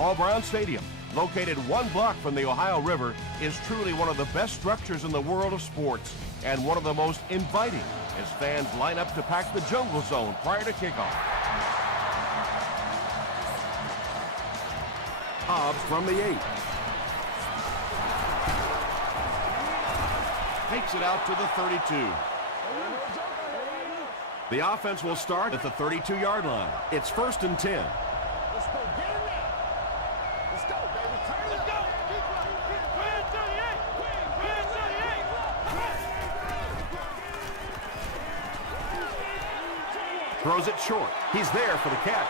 Paul Brown Stadium, located 1 block from the Ohio River, is truly one of the best structures in the world of sports and one of the most inviting as fans line up to pack the jungle zone prior to kickoff. Hobbs from the 8. Takes it out to the 32. The offense will start at the 32-yard line. It's 1st and 10. Let's go. Get in there. Let's go, baby. Let's go. Win 38. Throws it short. He's there for the catch.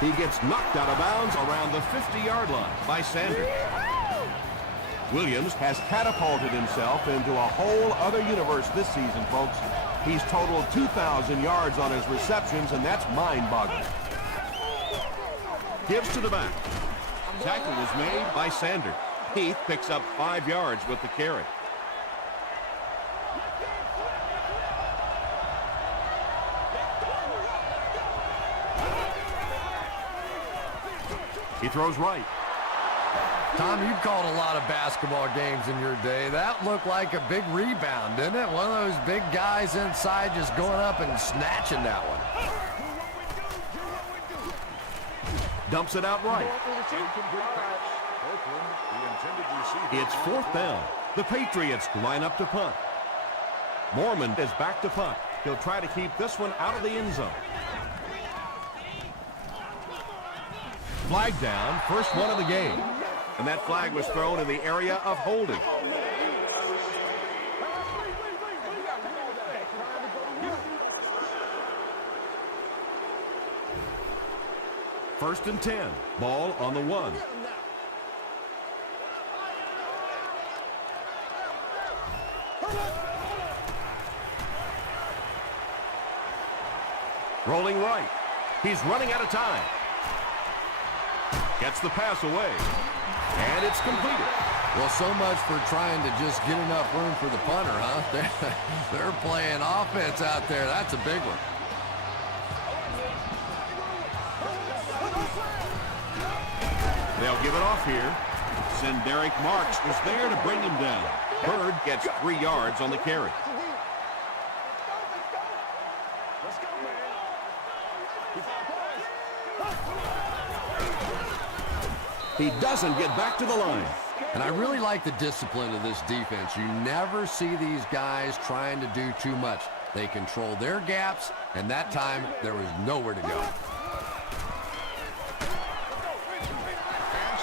He gets knocked out of bounds around the 50-yard line by Sanders. Williams has catapulted himself into a whole other universe this season, folks. He's totaled 2,000 yards on his receptions, and that's mind-boggling. Gives to the back. Tackle was made by Sanders. Heath picks up 5 yards with the carry. He throws right. Tom, you've called a lot of basketball games in your day. That looked like a big rebound, didn't it? One of those big guys inside just going up and snatching that one. Dumps it out right. It's 4th down. The Patriots line up to punt. Mormon is back to punt. He'll try to keep this one out of the end zone. Flag down, first one of the game. And that flag was thrown in the area of holding. First and 10. Ball on the 1. Rolling right. He's running out of time. Gets the pass away. And it's completed. Well, so much for trying to just get enough room for the punter, huh? They're playing offense out there. That's a big one. They'll give it off here. Derek Marks was there to bring him down. Bird gets 3 yards on the carry. He doesn't get back to the line. And I really like the discipline of this defense. You never see these guys trying to do too much. They control their gaps, and that time there was nowhere to go.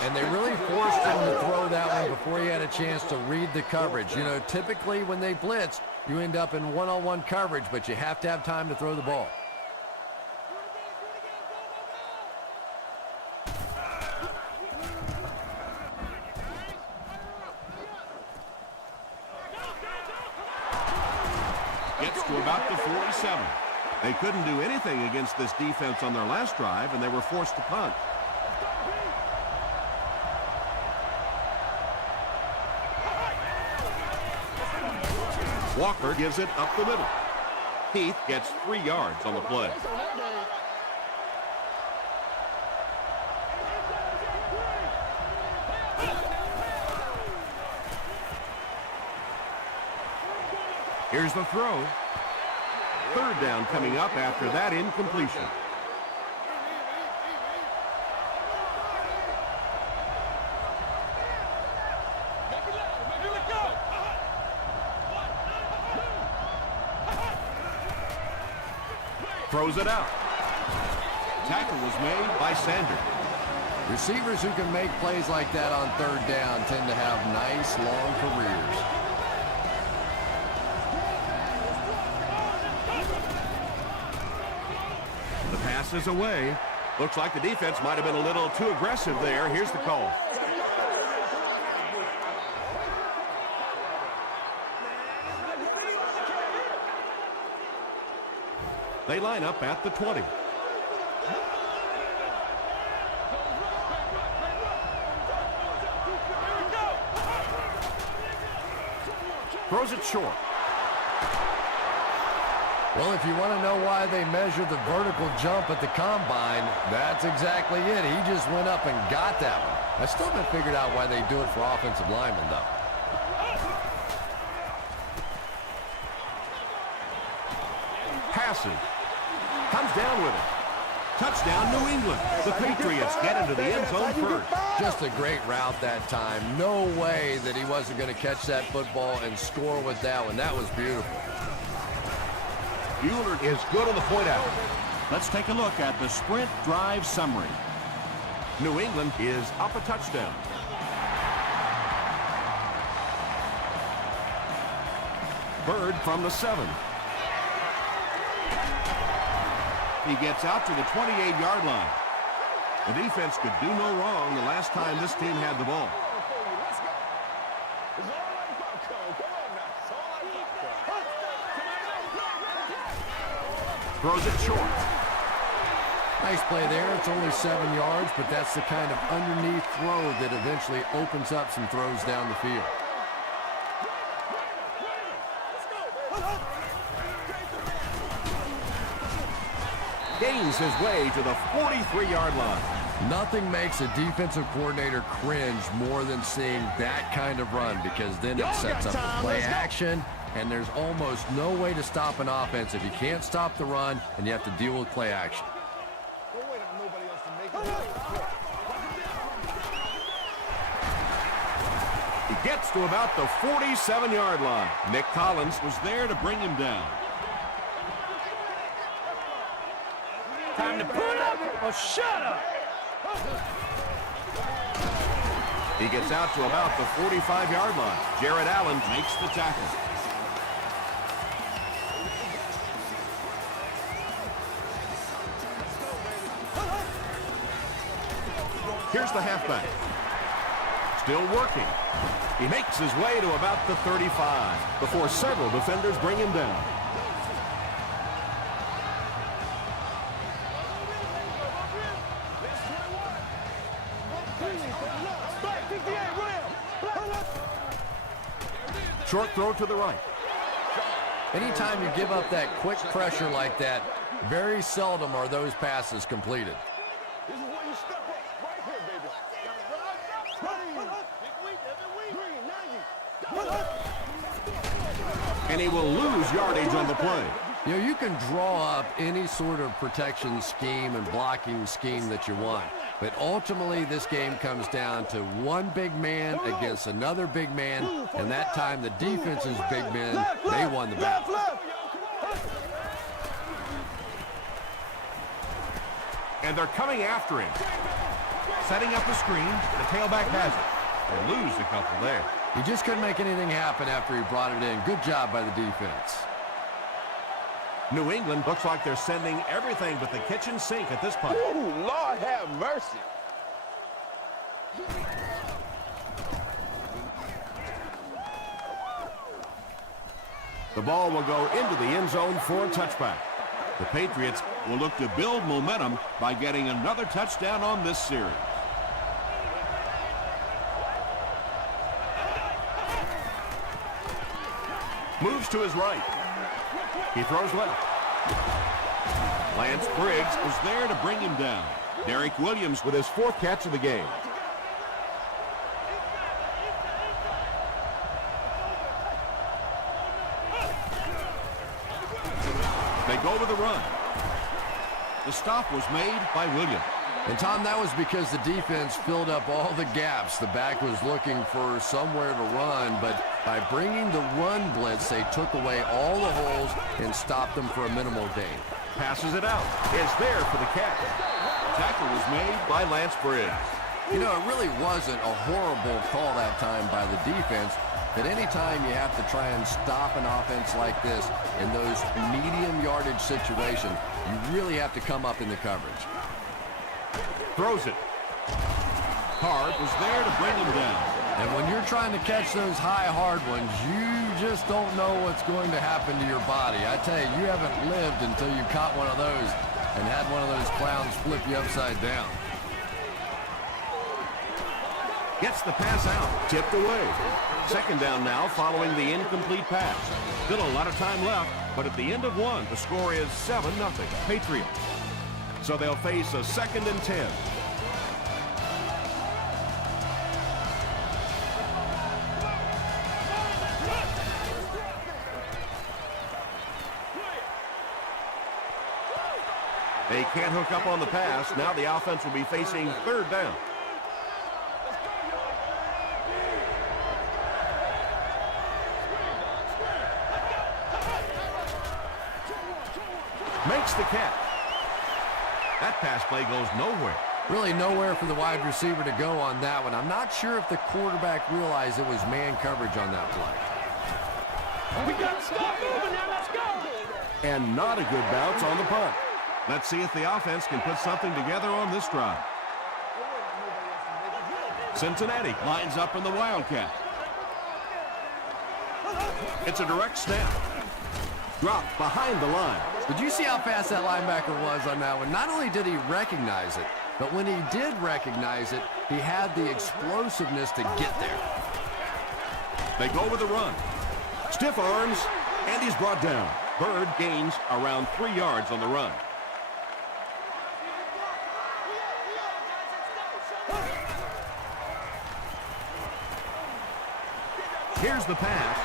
And they really forced him to throw that one before he had a chance to read the coverage. You know, typically when they blitz, you end up in one-on-one coverage, but you have to have time to throw the ball. Gets to about the 47. They couldn't do anything against this defense on their last drive, and they were forced to punt. Walker gives it up the middle. Heath gets 3 yards on the play. Here's the throw. 3rd down coming up after that incompletion. Throws it out. Tackle was made by Sanders. Receivers who can make plays like that on 3rd down tend to have nice, long careers. The pass is away. Looks like the defense might have been a little too aggressive there. Here's the call. They line up at the 20. Throws it short. Well, if you want to know why they measure the vertical jump at the combine, that's exactly it. He just went up and got that one. I still haven't figured out why they do it for offensive linemen, though. Passes. Comes down with it. Touchdown, New England. The Patriots get into the end zone first. Just a great route that time. No way that he wasn't going to catch that football and score with that one. That was beautiful. Bueller is good on the point out. Let's take a look at the sprint drive summary. New England is up a touchdown. Bird from the 7. He gets out to the 28-yard line. The defense could do no wrong the last time this team had the ball. Throws it short. Nice play there. It's only 7 yards, but that's the kind of underneath throw that eventually opens up some throws down the field. Gains his way to the 43-yard line. Nothing makes a defensive coordinator cringe more than seeing that kind of run, because then it sets up the play action, and there's almost no way to stop an offense if you can't stop the run and you have to deal with play action. He gets to about the 47-yard line. Nick Collins was there to bring him down. Time to put up or shut up. He gets out to about the 45-yard line. Jared Allen makes the tackle. Here's the halfback. Still working. He makes his way to about the 35 before several defenders bring him down. Short throw to the right. Anytime you give up that quick pressure like that, very seldom are those passes completed. This is where you step up. Right here, baby. And he will lose yardage on the play. You know, you can draw up any sort of protection scheme and blocking scheme that you want, but ultimately this game comes down to one big man against another big man, and that time the defense's big men, they won the battle. And they're coming after him. Setting up a screen. The tailback has it. They lose a couple there. He just couldn't make anything happen after he brought it in. Good job by the defense. New England looks like they're sending everything but the kitchen sink at this point. Ooh, Lord have mercy. The ball will go into the end zone for a touchback. The Patriots will look to build momentum by getting another touchdown on this series. Moves to his right. He throws left. Lance Briggs was there to bring him down. Derek Williams with his 4th catch of the game. They go to the run. The stop was made by Williams. And, Tom, that was because the defense filled up all the gaps. The back was looking for somewhere to run, but by bringing the run blitz, they took away all the holes and stopped them for a minimal gain. Passes it out. It's there for the catch. Tackle was made by Lance Briggs. You know, it really wasn't a horrible call that time by the defense, but anytime you have to try and stop an offense like this in those medium yardage situations, you really have to come up in the coverage. Throws it. Card was there to bring him down. And when you're trying to catch those high, hard ones, you just don't know what's going to happen to your body. I tell you, you haven't lived until you caught one of those and had one of those clowns flip you upside down. Gets the pass out. Tipped away. Second down now following the incomplete pass. Still a lot of time left. But at the end of one, the score is 7-0, Patriots. So they'll face a 2nd and 10. They can't hook up on the pass. Now the offense will be facing 3rd down. Makes the catch. That pass play goes nowhere. Really nowhere for the wide receiver to go on that one. I'm not sure if the quarterback realized it was man coverage on that play. We got to stop moving now. Let's go. And not a good bounce on the punt. Let's see if the offense can put something together on this drive. Cincinnati lines up in the Wildcat. It's a direct snap. Dropped behind the line. Did you see how fast that linebacker was on that one? Not only did he recognize it, but when he did recognize it, he had the explosiveness to get there. They go with the run. Stiff arms, and he's brought down. Bird gains around 3 yards on the run. Here's the pass.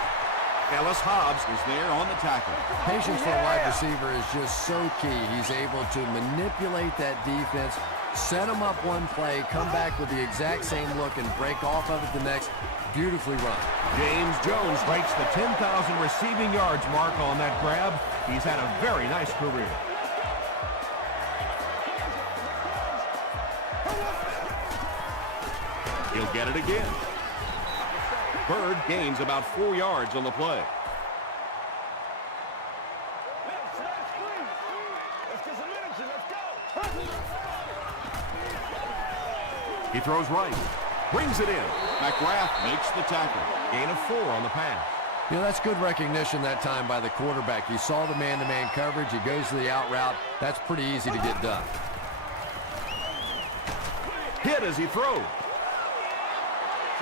Ellis Hobbs is there on the tackle. Patience for a wide receiver is just so key. He's able to manipulate that defense, set them up one play, come back with the exact same look, and break off of it the next. Beautifully run. James Jones breaks the 10,000 receiving yards mark on that grab. He's had a very nice career. He'll get it again. Bird gains about 4 yards on the play. He throws right. Brings it in. McGrath makes the tackle. Gain of 4 on the pass. You know, that's good recognition that time by the quarterback. He saw the man-to-man coverage. He goes to the out route. That's pretty easy to get done. Hit as he throws.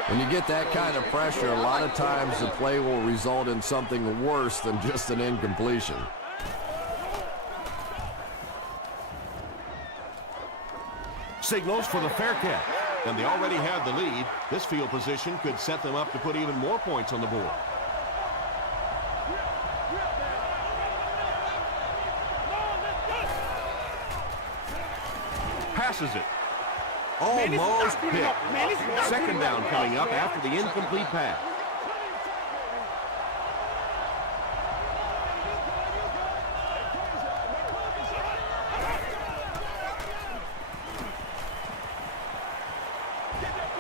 When you get that kind of pressure, a lot of times the play will result in something worse than just an incompletion. Signals for the fair catch. And they already have the lead. This field position could set them up to put even more points on the board. Passes it. Almost picked. 2nd down coming up after the incomplete pass.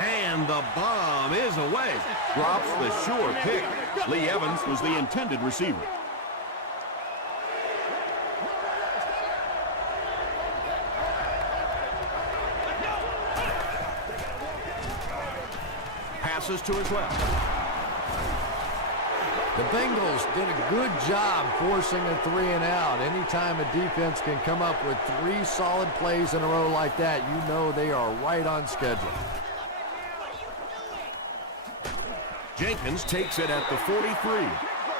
And the bomb is away. Drops the sure pick. Lee Evans was the intended receiver. Passes to his left. The Bengals did a good job forcing a 3 and out. Anytime a defense can come up with 3 solid plays in a row like that, you know they are right on schedule. Jenkins takes it at the 43.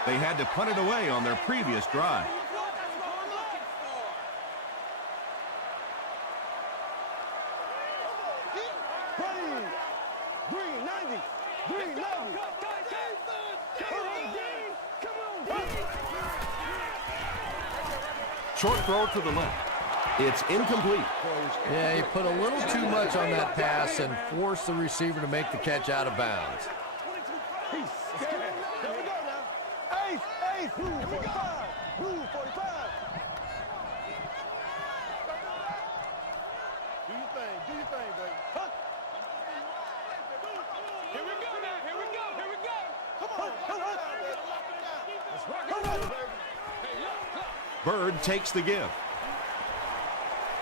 They had to punt it away on their previous drive. Short throw to the left. It's incomplete. Yeah, he put a little too much on that pass and forced the receiver to make the catch out of bounds. Ace, blue 45, blue 45. Do your thing, baby. Huh? Here we go now, here we go. Come on. Let's rock it, baby. Bird takes the give.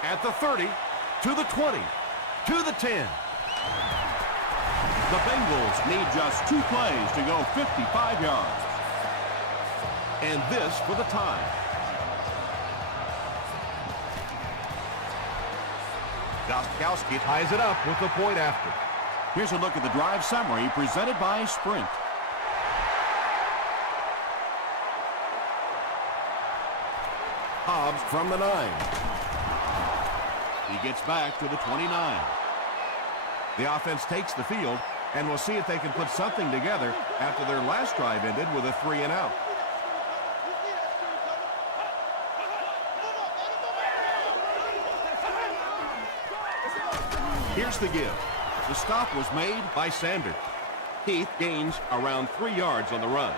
At the 30, to the 20, to the 10. The Bengals need just 2 plays to go 55 yards. And this for the tie. Gostkowski ties it up with the point after. Here's a look at the drive summary presented by Sprint. Hobbs from the 9. He gets back to the 29. The offense takes the field, and we'll see if they can put something together after their last drive ended with a 3-and-out. Here's the give. The stop was made by Sanders. Heath gains around 3 yards on the run.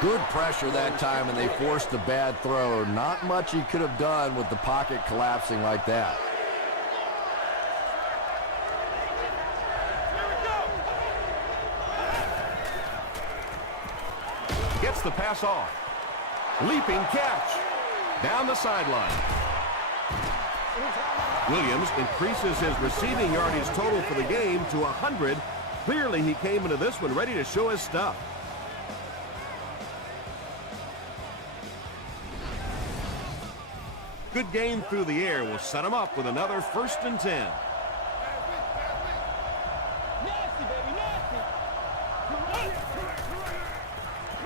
Good pressure that time, and they forced a bad throw. Not much he could have done with the pocket collapsing like that. Gets the pass off. Leaping catch. Down the sideline. Williams increases his receiving yardage total for the game to 100. Clearly, he came into this one ready to show his stuff. Good gain through the air will set him up with another 1st and 10.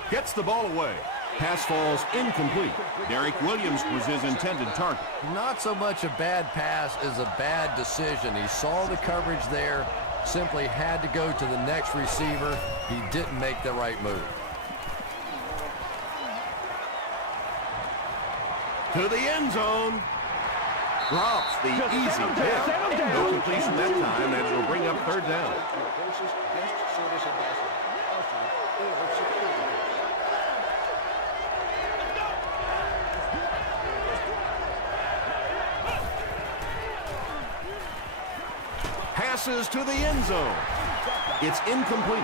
Gets the ball away. Pass falls incomplete. Derek Williams was his intended target. Not so much a bad pass as a bad decision. He saw the coverage there, simply had to go to the next receiver. He didn't make the right move. To the end zone. Drops the easy tip. No completion that time, and will bring up 3rd down. Passes to the end zone. It's incomplete.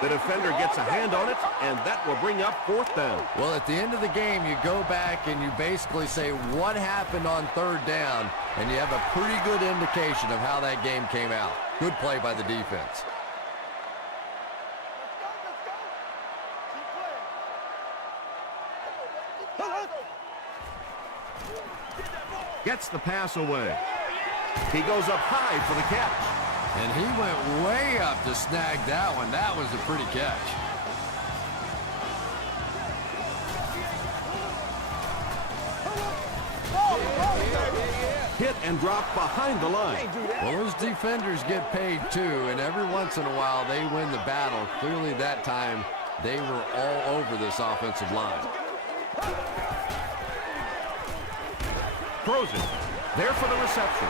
The defender gets a hand on it, and that will bring up 4th down. Well, at the end of the game, you go back and you basically say what happened on 3rd down, and you have a pretty good indication of how that game came out. Good play by the defense. Gets the pass away. He goes up high for the catch. And he went way up to snag that one. That was a pretty catch. Hit and dropped behind the line. Well, those defenders get paid too, and every once in a while they win the battle. Clearly that time they were all over this offensive line. Throws it. There for the reception.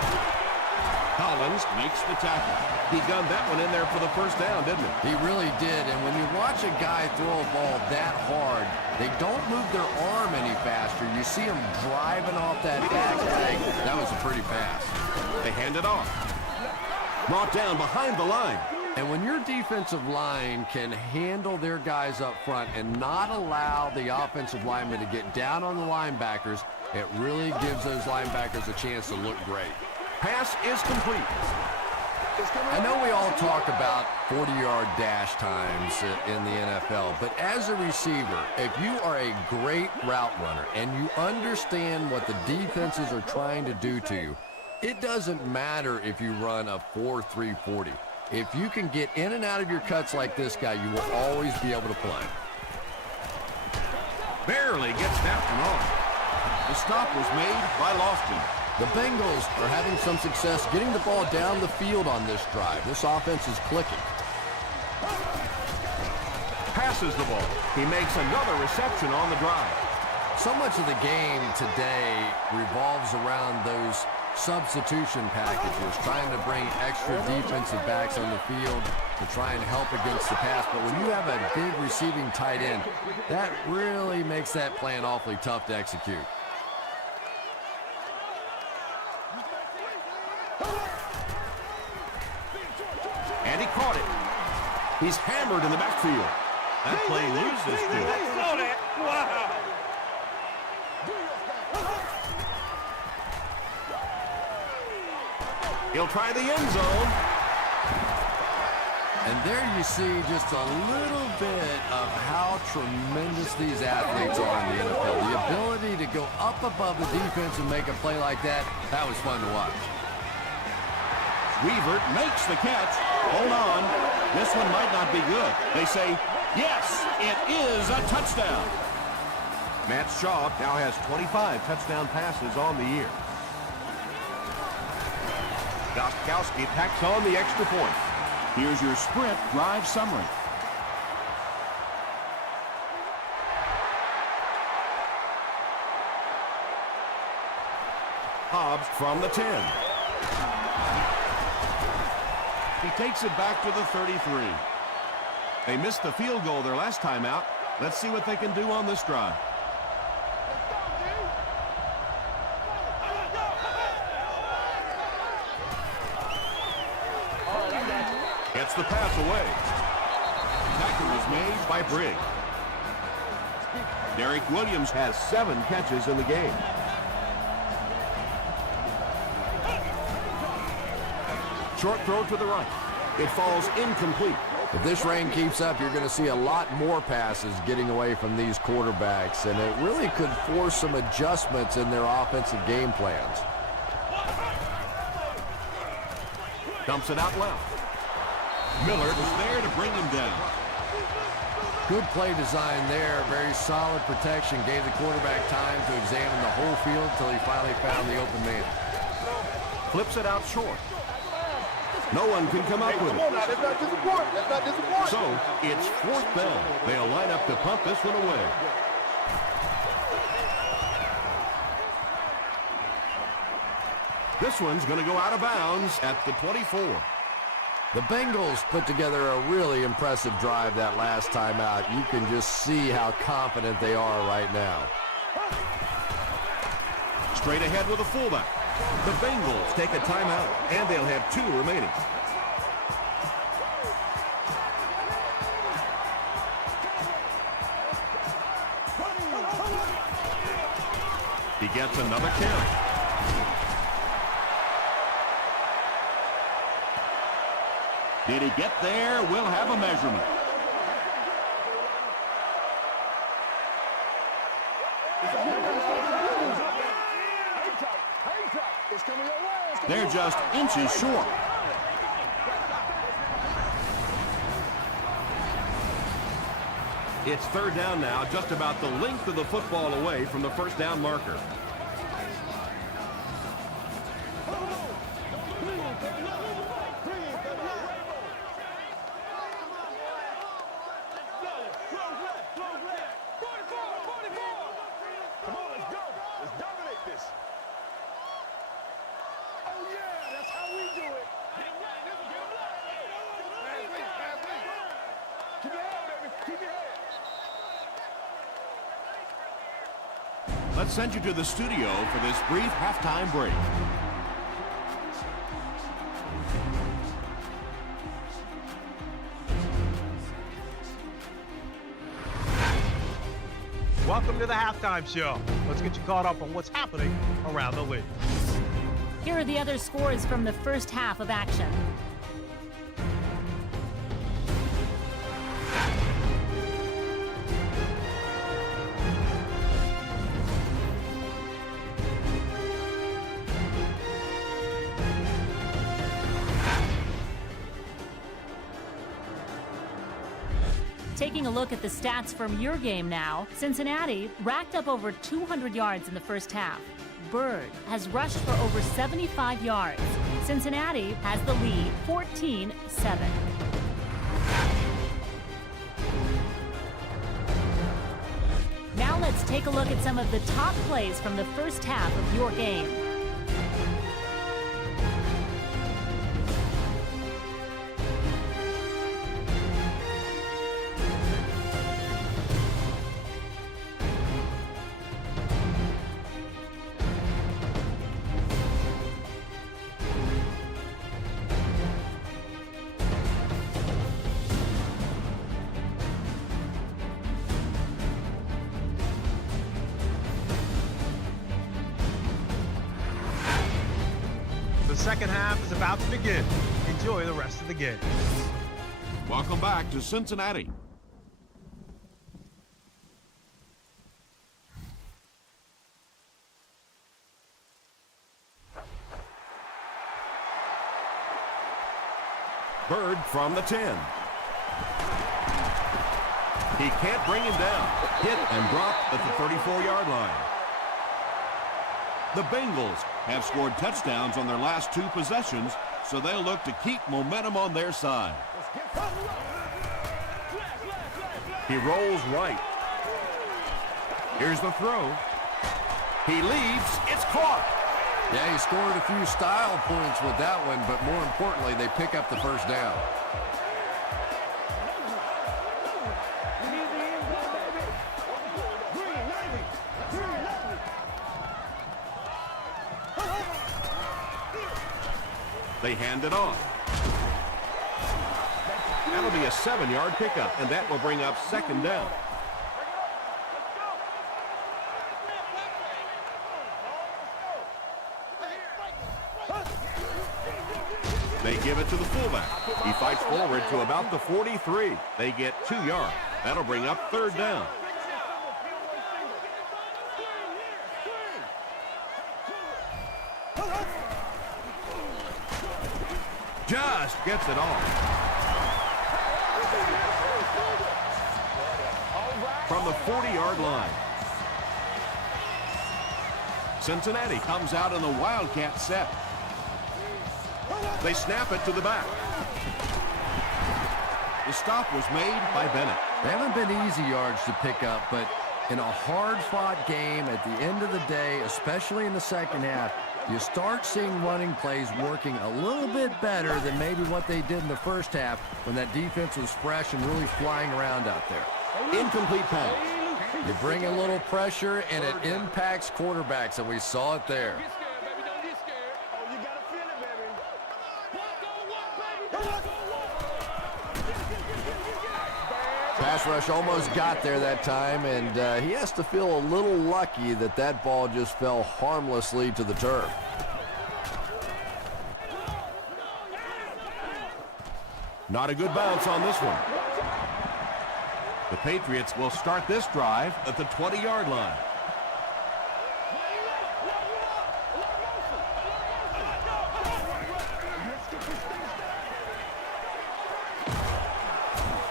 Collins makes the tackle. He gunned that one in there for the 1st down, didn't he? He really did, and when you watch a guy throw a ball that hard, they don't move their arm any faster. You see them driving off that back leg. That was a pretty pass. They hand it off. Brought down behind the line. And when your defensive line can handle their guys up front and not allow the offensive linemen to get down on the linebackers, it really gives those linebackers a chance to look great. Pass is complete. I know we all talk about 40-yard dash times in the NFL, but as a receiver, if you are a great route runner and you understand what the defenses are trying to do to you, it doesn't matter if you run a 4.3 40. If you can get in and out of your cuts like this guy, you will always be able to play. Barely gets that one off. The stop was made by Lofton. The Bengals are having some success getting the ball down the field on this drive. This offense is clicking. Passes the ball. He makes another reception on the drive. So much of the game today revolves around those substitution packages, trying to bring extra defensive backs on the field to try and help against the pass. But when you have a big receiving tight end, that really makes that plan awfully tough to execute. And he caught it. He's hammered in the backfield. That play loses to it. Wow. He'll try the end zone. And there you see just a little bit of how tremendous these athletes are in the NFL. The ability to go up above the defense and make a play like that, that was fun to watch. Weaver makes the catch. Hold on. This one might not be good. They say, yes, it is a touchdown. Matt Shaw now has 25 touchdown passes on the year. Gostkowski tacks on the extra point. Here's your sprint drive summary. Hobbs from the 10. He takes it back to the 33. They missed the field goal their last time out. Let's see what they can do on this drive. Gets the pass away. Tackle was made by Briggs. Derek Williams has 7 catches in the game. Short throw to the right. It falls incomplete. If this rain keeps up, you're going to see a lot more passes getting away from these quarterbacks, and it really could force some adjustments in their offensive game plans. Dumps it out left. Miller was there to bring him down. Good play design there. Very solid protection. Gave the quarterback time to examine the whole field until he finally found the open man. Flips it out short. No one can come up with it. That's not disappointing. That's not disappointing. So, it's 4th down. They'll line up to punt this one away. This one's going to go out of bounds at the 24. The Bengals put together a really impressive drive that last time out. You can just see how confident they are right now. Straight ahead with a fullback. The Bengals take a timeout, and they'll have 2 remaining. He gets another carry. Did he get there? We'll have a measurement. They're just inches short. It's 3rd down now, just about the length of the football away from the first down marker. Let's send you to the studio for this brief halftime break. Welcome to the halftime show. Let's get you caught up on what's happening around the league. Here are the other scores from the first half of action. Taking a look at the stats from your game now, Cincinnati racked up over 200 yards in the first half. Bird has rushed for over 75 yards. Cincinnati has the lead 14-7. Now let's take a look at some of the top plays from the first half of your game. The second half is about to begin. Enjoy the rest of the game. Welcome back to Cincinnati. Bird from the 10. He can't bring him down. Hit and dropped at the 34-yard line. The Bengals have scored touchdowns on their last 2 possessions, so they'll look to keep momentum on their side. He rolls right. Here's the throw. He leaves. It's caught. Yeah, he scored a few style points with that one, but more importantly, they pick up the first down. They hand it off. That'll be a 7-yard pickup, and that will bring up 2nd down. They give it to the fullback. He fights forward to about the 43. They get 2 yards. That'll bring up 3rd down. Just gets it off. From the 40-yard line. Cincinnati comes out in the Wildcat set. They snap it to the back. The stop was made by Bennett. They haven't been easy yards to pick up, but in a hard-fought game at the end of the day, especially in the second half, you start seeing running plays working a little bit better than maybe what they did in the first half when that defense was fresh and really flying around out there. Incomplete pass. You bring a little pressure, and it impacts quarterbacks, and we saw it there. Pass rush almost got there that time, and he has to feel a little lucky that that ball just fell harmlessly to the turf. Not a good bounce on this one. The Patriots will start this drive at the 20-yard line.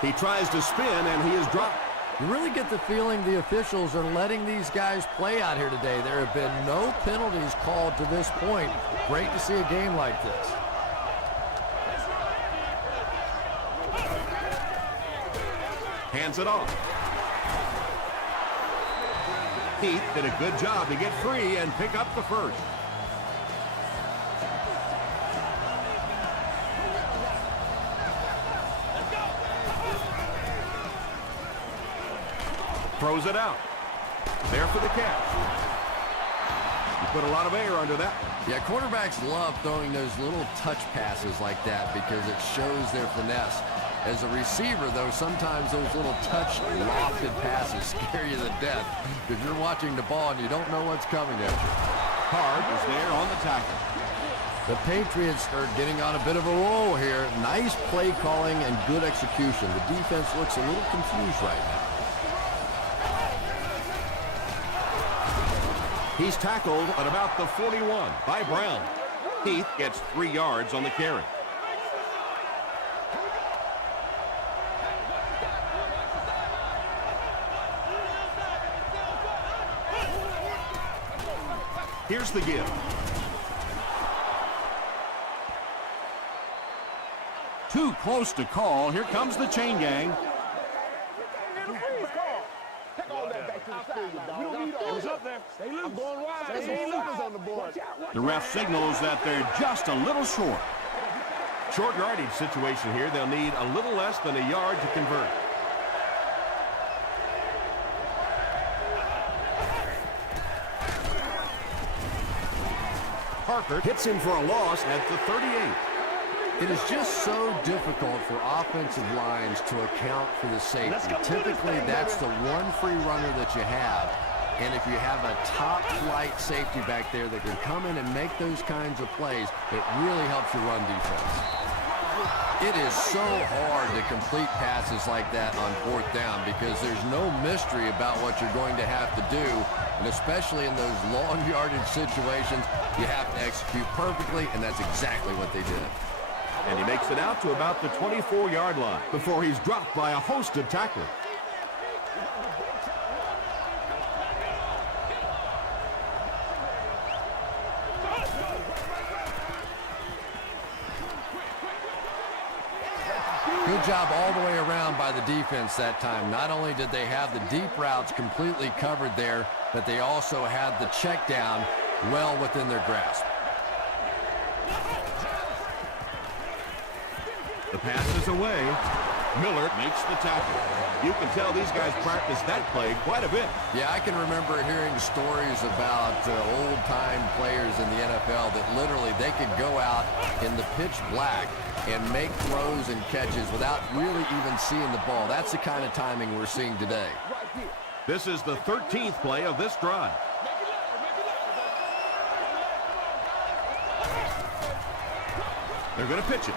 He tries to spin, and he is dropped. You really get the feeling the officials are letting these guys play out here today. There have been no penalties called to this point. Great to see a game like this. Hands it off. Heath did a good job to get free and pick up the first. Throws it out. There for the catch. You put a lot of air under that one. Yeah, quarterbacks love throwing those little touch passes like that because it shows their finesse. As a receiver, though, sometimes those little touch lofted passes scare you to death because you're watching the ball and you don't know what's coming at you. Hard is there on the tackle. The Patriots are getting on a bit of a roll here. Nice play calling and good execution. The defense looks a little confused right now. He's tackled at about the 41 by Brown. Heath gets 3 yards on the carry. Here's the give. Too close to call. Here comes the chain gang. The ref signals that they're just a little short. Short yardage situation here. They'll need a little less than a yard to convert. Parker hits him for a loss at the 38. It is just so difficult for offensive lines to account for the safety. Typically, that's the one free runner that you have. And if you have a top-flight safety back there that can come in and make those kinds of plays, it really helps your run defense. It is so hard to complete passes like that on 4th down because there's no mystery about what you're going to have to do. And especially in those long yardage situations, you have to execute perfectly, and that's exactly what they did. And he makes it out to about the 24-yard line before he's dropped by a host of tacklers. Good job all the way around by the defense that time. Not only did they have the deep routes completely covered there, but they also had the check down well within their grasp. The pass is away. Miller makes the tackle. You can tell these guys practice that play quite a bit. Yeah, I can remember hearing stories about old-time players in the NFL that literally they could go out in the pitch black and make throws and catches without really even seeing the ball. That's the kind of timing we're seeing today. This is the 13th play of this drive. They're going to pitch it.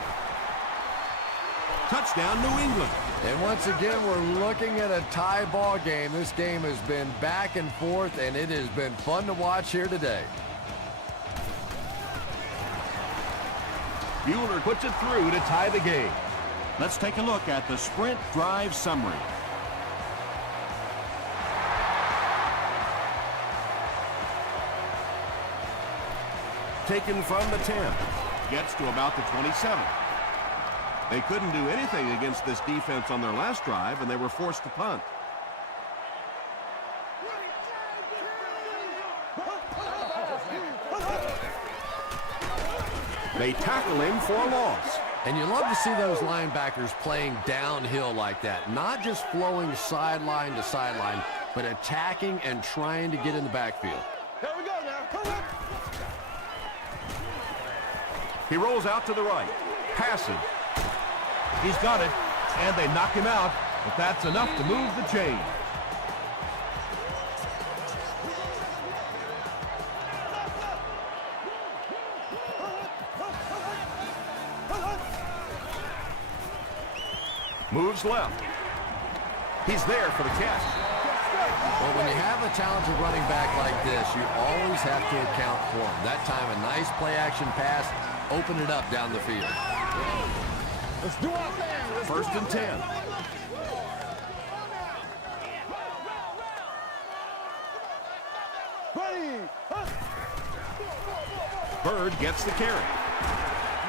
Touchdown, New England. And once again, we're looking at a tie ball game. This game has been back and forth, and it has been fun to watch here today. Bueller puts it through to tie the game. Let's take a look at the sprint drive summary. Taken from the 10. Gets to about the 27. They couldn't do anything against this defense on their last drive, and they were forced to punt. They tackle him for a loss. And you love to see those linebackers playing downhill like that. Not just flowing sideline to sideline, but attacking and trying to get in the backfield. Here we go now. Come on. He rolls out to the right. Passes. He's got it, and they knock him out, but that's enough to move the chain. Moves left. He's there for the catch. Well, when you have a talented running back like this, you always have to account for him. That time, a nice play-action pass, open it up down the field. Let's do our thing. First and 10. Bird gets the carry.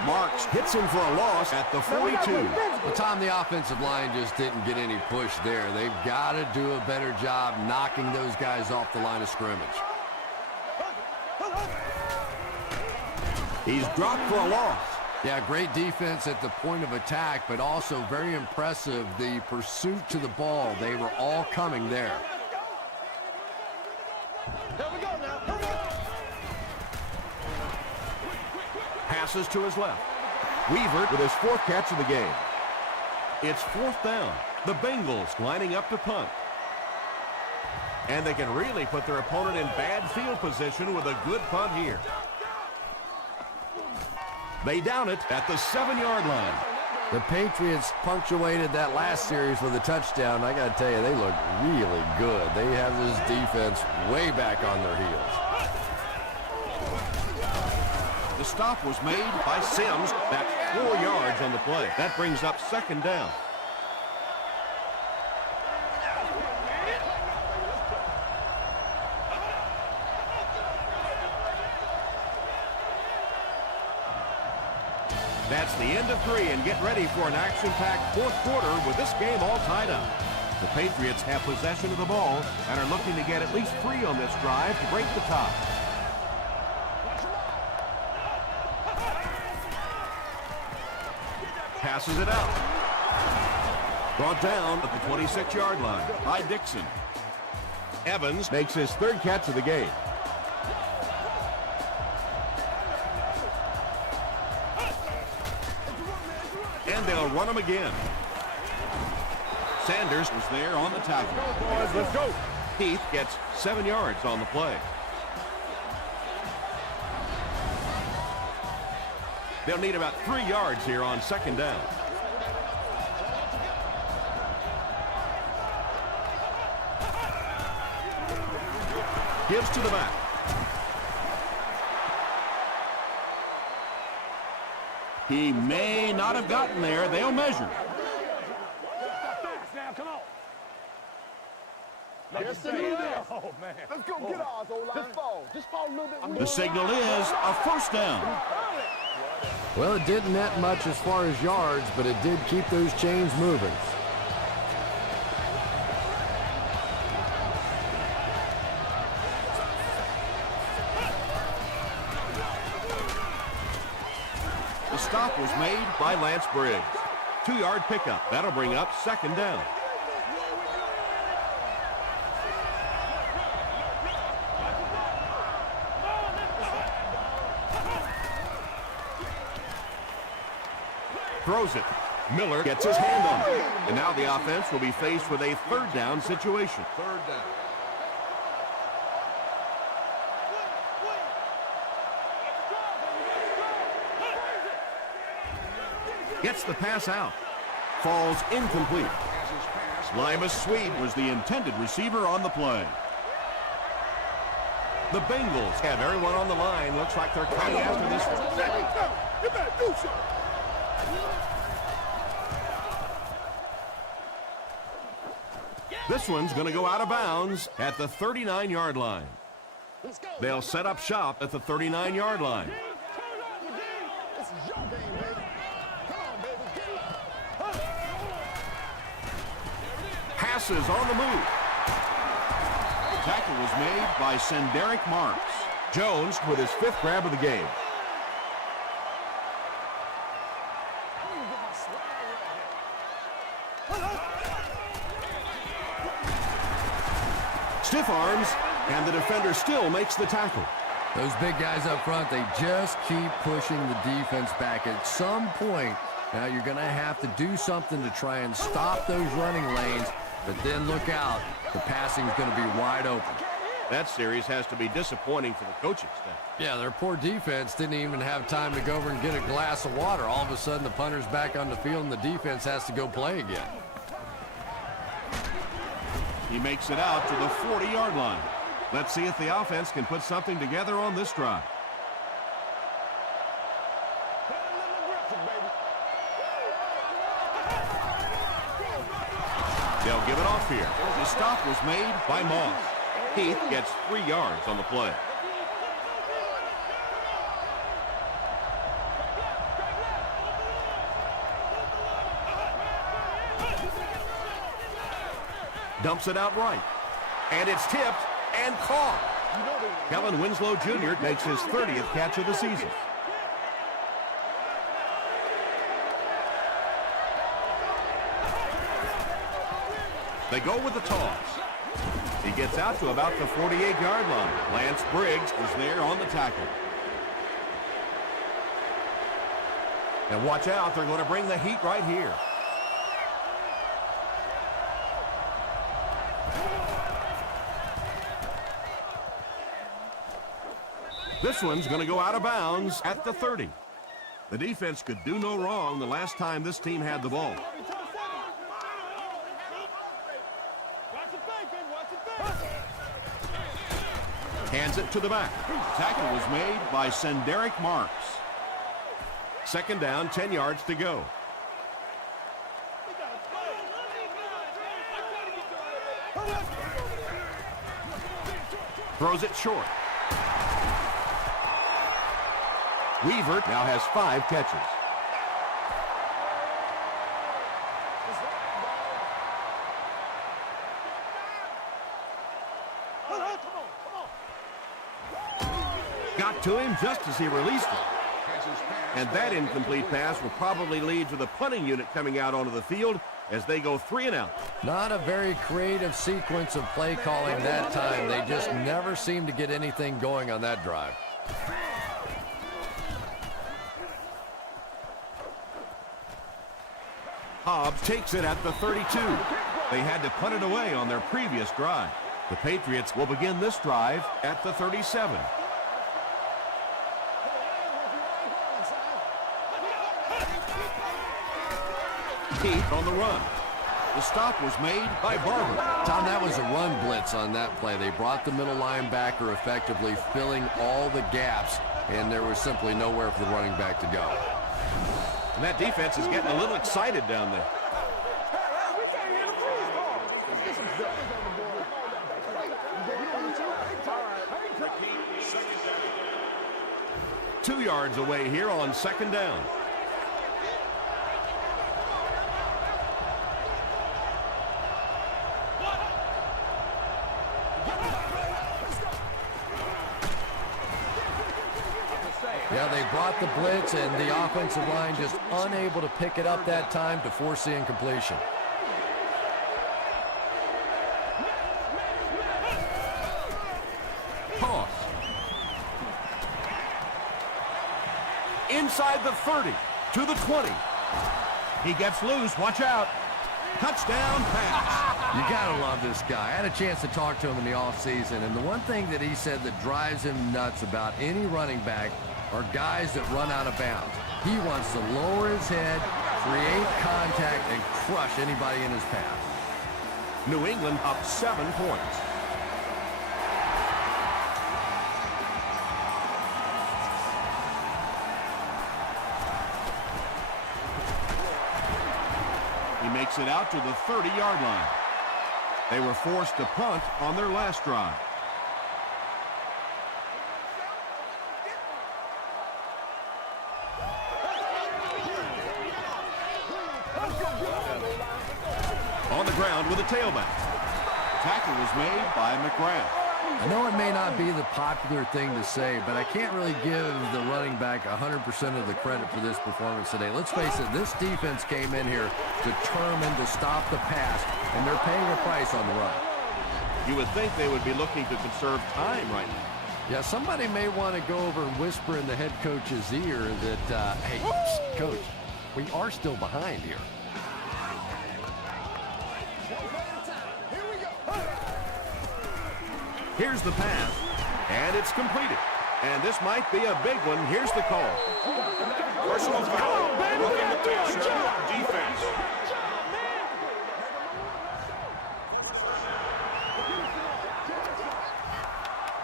Marks hits him for a loss at the 42. Well, Tom, the offensive line just didn't get any push there. They've got to do a better job knocking those guys off the line of scrimmage. He's dropped for a loss. Yeah, great defense at the point of attack, but also very impressive the pursuit to the ball. They were all coming there. Here we go now. Come on. Passes to his left. Weaver with his fourth catch of the game. It's fourth down. The Bengals lining up to punt. And they can really put their opponent in bad field position with a good punt here. They down it at the 7-yard line. The Patriots punctuated that last series with a touchdown. I got to tell you, they look really good. They have this defense way back on their heels. The stop was made by Sims. That's 4 yards on the play. That brings up second down. That's the end of 3, and get ready for an action-packed fourth quarter with this game all tied up. The Patriots have possession of the ball and are looking to get at least 3 on this drive to break the tie. Passes it out. Brought down at the 26-yard line by Dixon. Evans makes his third catch of the game. And they'll run him again. Sanders was there on the tackle. Boys, let's go. Heath gets 7 yards on the play. They'll need about 3 yards here on second down. Gives to the back. He may not have gotten there. They'll measure. Now, come on. Yes, it is. Oh, man. Let's go get ours, O-line. Just fall a little bit. The signal is a first down. Well, it didn't net much as far as yards, but it did keep those chains moving. The stop was made by Lance Briggs. 2-yard pickup. That'll bring up second down. Throws it. Miller gets his hand on it. And now the offense will be faced with a third down situation. Third down. Gets the pass out. Falls incomplete. Limas Swede was the intended receiver on the play. The Bengals have everyone on the line. Looks like they're coming after this one. You better do something. This one's going to go out of bounds at the 39-yard line. They'll set up shop at the 39-yard line. This is your game, baby. Come on, baby. Get it. Passes on the move. The tackle was made by Senderick Marks. Jones with his 5th grab of the game. Stiff arms, and the defender still makes the tackle. Those big guys up front, they just keep pushing the defense back. At some point, now you're going to have to do something to try and stop those running lanes, but then look out. The passing is going to be wide open. That series has to be disappointing for the coaching staff. Yeah, their poor defense didn't even have time to go over and get a glass of water. All of a sudden, the punter's back on the field, and the defense has to go play again. He makes it out to the 40-yard line. Let's see if the offense can put something together on this drive. They'll give it off here. The stop was made by Moss. Heath gets 3 yards on the play. Dumps it out right. And it's tipped and caught. Kellen Winslow Jr. makes his 30th catch of the season. They go with the toss. He gets out to about the 48-yard line. Lance Briggs is there on the tackle. And watch out, they're going to bring the heat right here. This one's going to go out of bounds at the 30. The defense could do no wrong the last time this team had the ball. Hands it to the back. Tackle was made by Senderick Marks. Second down, 10 yards to go. Throws it short. Weaver now has 5 catches. Got to him just as he released it. And that incomplete pass will probably lead to the punting unit coming out onto the field as they go 3 and out. Not a very creative sequence of play calling that time. They just never seem to get anything going on that drive. Hobbs takes it at the 32. They had to punt it away on their previous drive. The Patriots will begin this drive at the 37. Heath on the run. The stop was made by Barber. Tom, that was a run blitz on that play. They brought the middle linebacker effectively filling all the gaps, and there was simply nowhere for the running back to go. And that defense is getting a little excited down there. We can't hear the freeze ball. Let's get some business on the board. All right. 2 yards away here on second down. Yeah, they brought the blitz, and the offensive line just unable to pick it up that time to force the incompletion. Toss. Inside the 30 to the 20. He gets loose. Watch out. Touchdown pass. You gotta love this guy. I had a chance to talk to him in the offseason, and the one thing that he said that drives him nuts about any running back are guys that run out of bounds. He wants to lower his head, create contact, and crush anybody in his path. New England up 7 points. He makes it out to the 30-yard line. They were forced to punt on their last drive. On the ground with a tailback. Tackle was made by McGrath. I know it may not be the popular thing to say, but I can't really give the running back 100% of the credit for this performance today. Let's face it, this defense came in here determined to stop the pass, and they're paying a price on the run. You would think they would be looking to conserve time right now. Yeah, somebody may want to go over and whisper in the head coach's ear that, hey, psst, coach, we are still behind here. Here's the pass, and it's completed. And this might be a big one. Here's the call. Personal foul. Roughing the passer. Defense.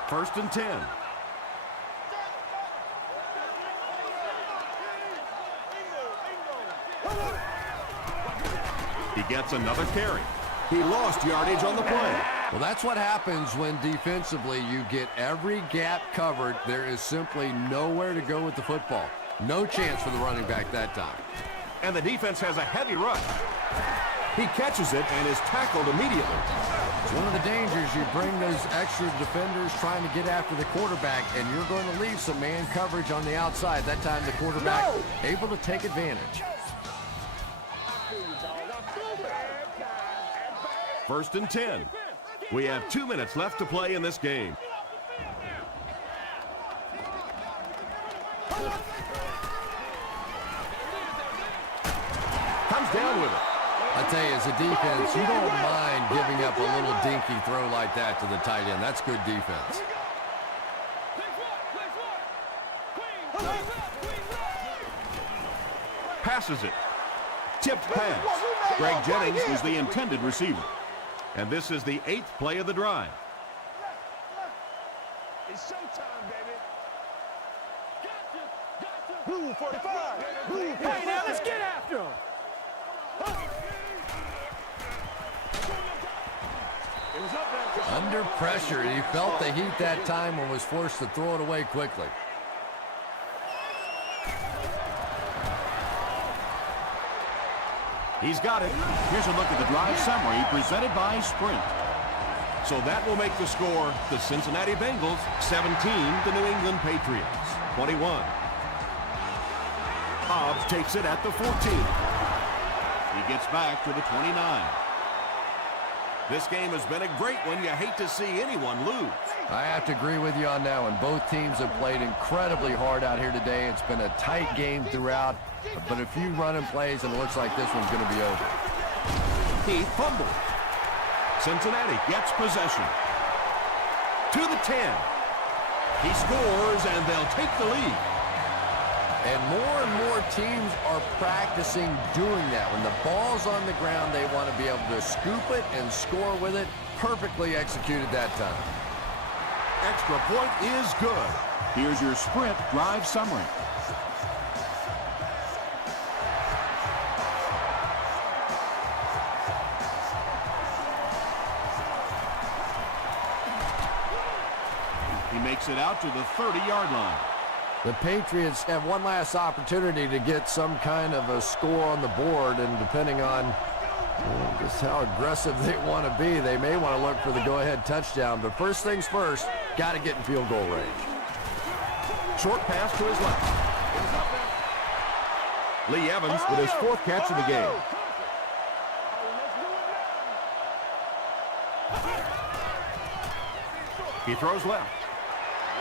First and 10. He gets another carry. He lost yardage on the play. Well, that's what happens when defensively you get every gap covered. There is simply nowhere to go with the football. No chance for the running back that time. And the defense has a heavy rush. He catches it and is tackled immediately. It's one of the dangers. You bring those extra defenders trying to get after the quarterback, and you're going to leave some man coverage on the outside. That time the quarterback able to take advantage. First and 10. We have 2 minutes left to play in this game. Comes down with it. I tell you, as a defense, you don't mind giving up a little dinky throw like that to the tight end. That's good defense. Passes it. Tipped pass. Greg Jennings was the intended receiver. And this is the 8th play of the drive. It's showtime, baby. Blue 45. Hey, now let's get after him. Under pressure, he felt the heat that time and was forced to throw it away quickly. He's got it. Here's a look at the drive summary presented by Sprint. So that will make the score the Cincinnati Bengals 17, the New England Patriots 21. Hobbs takes it at the 14. He gets back to the 29. This game has been a great one. You hate to see anyone lose. I have to agree with you on that one. Both teams have played incredibly hard out here today. It's been a tight game throughout, but a few running plays, and it looks like this one's going to be over. He fumbled. Cincinnati gets possession. To the 10. He scores, and they'll take the lead. And more teams are practicing doing that. When the ball's on the ground, they want to be able to scoop it and score with it. Perfectly executed that time. Extra point is good. Here's your Sprint drive summary. Makes it out to the 30-yard line. The Patriots have one last opportunity to get some kind of a score on the board, and depending on just how aggressive they want to be, they may want to look for the go-ahead touchdown. But first things first, got to get in field goal range. Short pass to his left. Lee Evans with his 4th catch of the game. He throws left.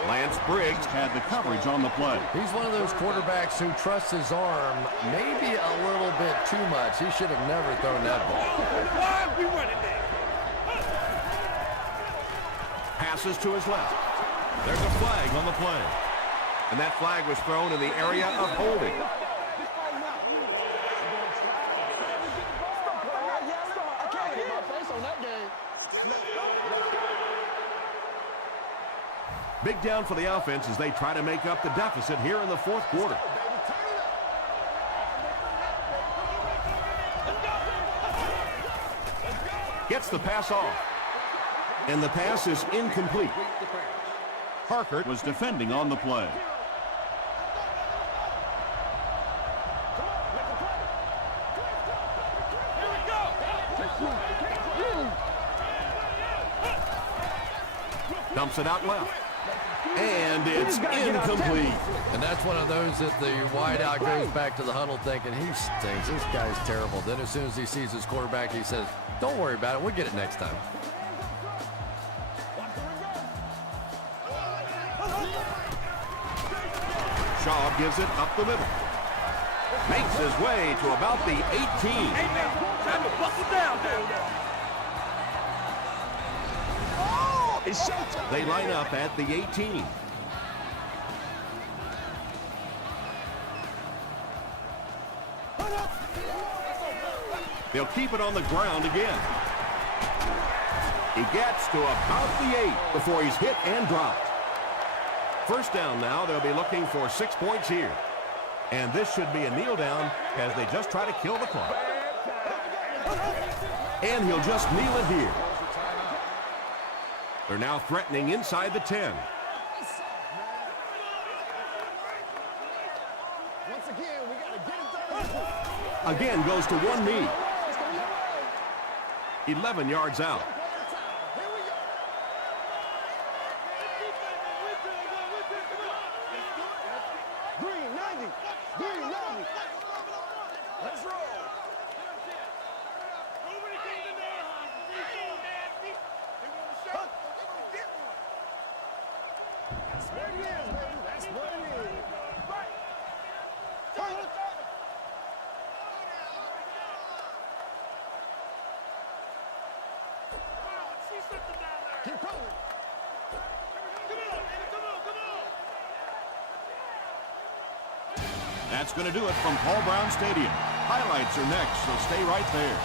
Lance Briggs Had the coverage on the play. He's one of those quarterbacks who trusts his arm maybe a little bit too much. He should have never thrown that ball. Passes to his left. There's a flag on the play. And that flag was thrown in the area of holding. Big down for the offense as they try to make up the deficit here in the 4th quarter. Gets the pass off. And the pass is incomplete. Parker was defending on the play. Dumps it out left. And it's incomplete. And that's one of those that the wideout goes back to the huddle thinking, he stinks, this guy's terrible. Then as soon as he sees his quarterback, he says, don't worry about it, we'll get it next time. Shaw gives it up the middle. Makes his way to about the 18. Hey, man, time to buckle down now. Oh, it's showtime. They line up at the 18. They'll keep it on the ground again. He gets to about the 8 before he's hit and dropped. First down now. They'll be looking for 6 points here. And this should be a kneel down as they just try to kill the clock. And he'll just kneel it here. They're now threatening inside the 10. Once again, we got to get it done. Again goes to one knee. 11 yards out. Here we go. 390. 390. Let's roll. That's what it is, baby. That's what it is. Keep going. That's going to do it from Paul Brown Stadium. Highlights are next, so stay right there.